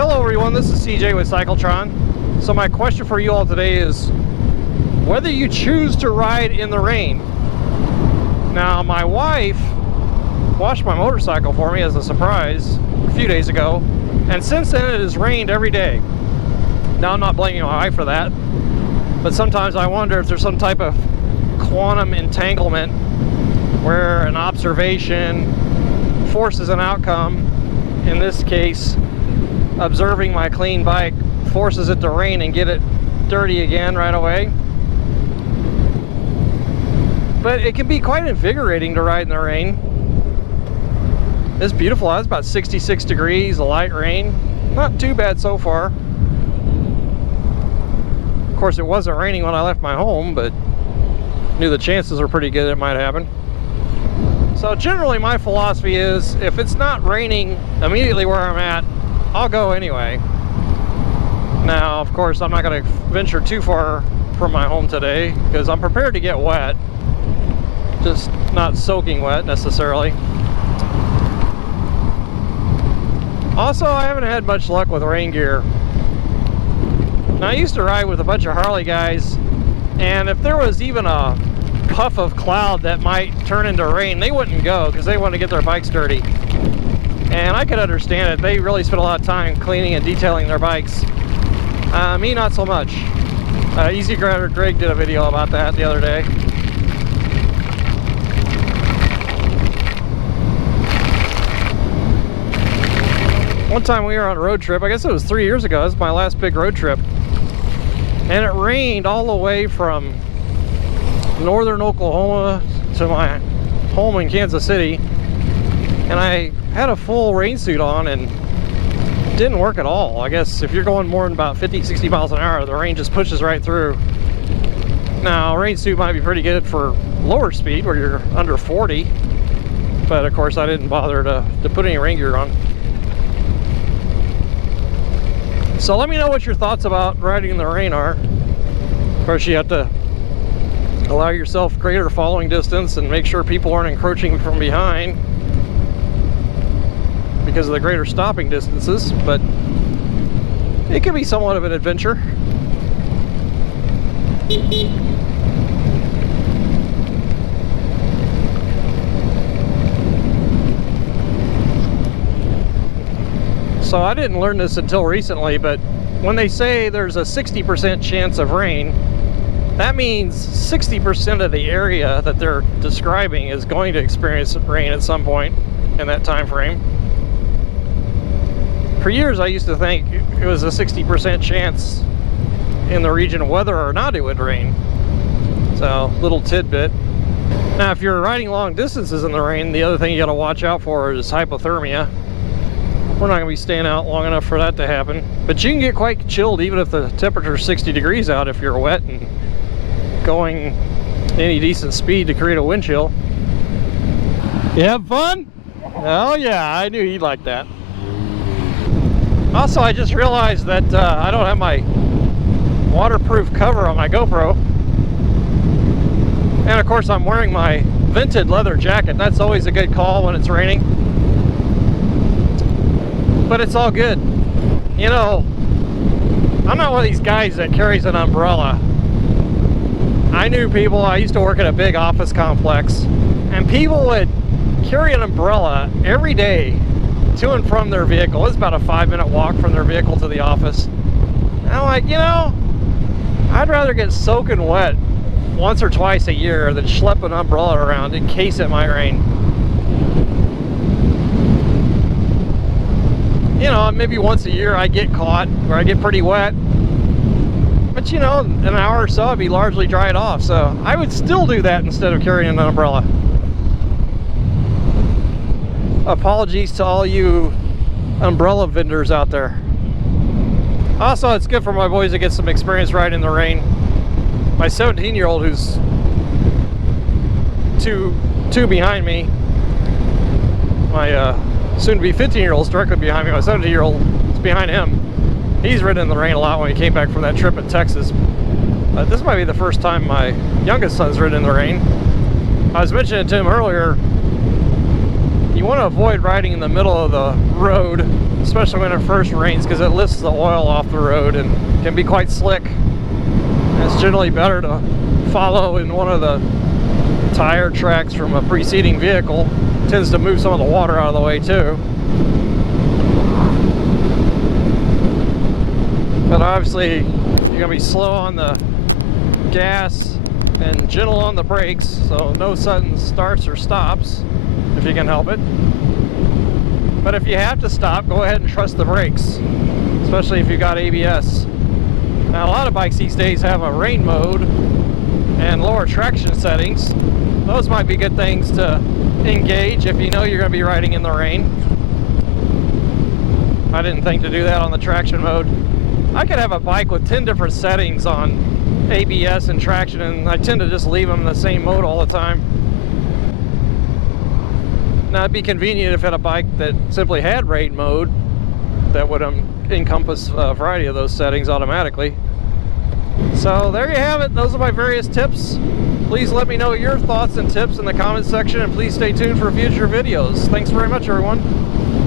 Hello everyone, this is CJ with Cycletron. So my question for you all today is whether you choose to ride in the rain. Now my wife washed my motorcycle for me as a surprise a few days ago, and since then it has rained every day. Now I'm not blaming my wife for that, but sometimes I wonder if there's some type of quantum entanglement where an observation forces an outcome. In this case, observing my clean bike forces it to rain and get it dirty again right away. But it can be quite invigorating to ride in the rain. It's beautiful. It's about 66 degrees, a light rain. Not too bad so far. Of course, it wasn't raining when I left my home, but knew the chances were pretty good it might happen. So generally my philosophy is if it's not raining immediately where I'm at, I'll go anyway. Now, of course, I'm not going to venture too far from my home today because I'm prepared to get wet, just not soaking wet necessarily. Also, I haven't had much luck with rain gear. Now, I used to ride with a bunch of Harley guys, and if there was even a puff of cloud that might turn into rain, they wouldn't go because they want to get their bikes dirty. And I could understand it. They really spend a lot of time cleaning and detailing their bikes. Me, not so much. Easy Grider Greg did a video about that the other day. One time we were on a road trip, I guess it was 3 years ago. This was my last big road trip. And it rained all the way from northern Oklahoma to my home in Kansas City. And I had a full rain suit on and it didn't work at all. I guess if you're going more than about 50, 60 miles an hour, the rain just pushes right through. Now, a rain suit might be pretty good for lower speed where you're under 40, but of course I didn't bother to put any rain gear on. So let me know what your thoughts about riding in the rain are. Of course, you have to allow yourself greater following distance and make sure people aren't encroaching from behind because of the greater stopping distances, but it can be somewhat of an adventure. So I didn't learn this until recently, but when they say there's a 60% chance of rain, that means 60% of the area that they're describing is going to experience rain at some point in that time frame. For years I used to think it was a 60% chance in the region whether or not it would rain. So, little tidbit. Now, if you're riding long distances in the rain, the other thing you got to watch out for is hypothermia. We're not going to be staying out long enough for that to happen. But you can get quite chilled even if the temperature is 60 degrees out if you're wet and going any decent speed to create a wind chill. You have fun? Oh yeah, I knew he'd like that. Also, I just realized that I don't have my waterproof cover on my GoPro. And of course I'm wearing my vented leather jacket. That's always a good call when it's raining. But it's all good. You know, I'm not one of these guys that carries an umbrella. I knew people, I used to work at a big office complex, and people would carry an umbrella every day to and from their vehicle. It's about a 5-minute walk from their vehicle to the office. And I'm like, you know, I'd rather get soaking wet once or twice a year than schlep an umbrella around in case it might rain. You know, maybe once a year I get caught where I get pretty wet. But you know, in an hour or so I'd be largely dried off. So I would still do that instead of carrying an umbrella. Apologies to all you umbrella vendors out there. Also, it's good for my boys to get some experience riding in the rain. My 17-year-old, who's two behind me, my soon-to-be 15-year-old is directly behind me. My 17-year-old is behind him. He's ridden in the rain a lot when he came back from that trip in Texas. This might be the first time my youngest son's ridden in the rain. I was mentioning to him earlier, you want to avoid riding in the middle of the road especially when it first rains, because it lifts the oil off the road and can be quite slick. And it's generally better to follow in one of the tire tracks from a preceding vehicle. It tends to move some of the water out of the way too. But obviously you're gonna be slow on the gas and gentle on the brakes, so no sudden starts or stops if you can help it. But if you have to stop, go ahead and trust the brakes, especially if you got ABS. Now a lot of bikes these days have a rain mode and lower traction settings. Those might be good things to engage if you know you're going to be riding in the rain. I didn't think to do that on the traction mode. I could have a bike with 10 different settings on ABS and traction, and I tend to just leave them in the same mode all the time. Now it'd be convenient if I had a bike that simply had rain mode that would encompass a variety of those settings automatically. So there you have it. Those are my various tips. Please let me know your thoughts and tips in the comment section, and please stay tuned for future videos. Thanks very much, everyone.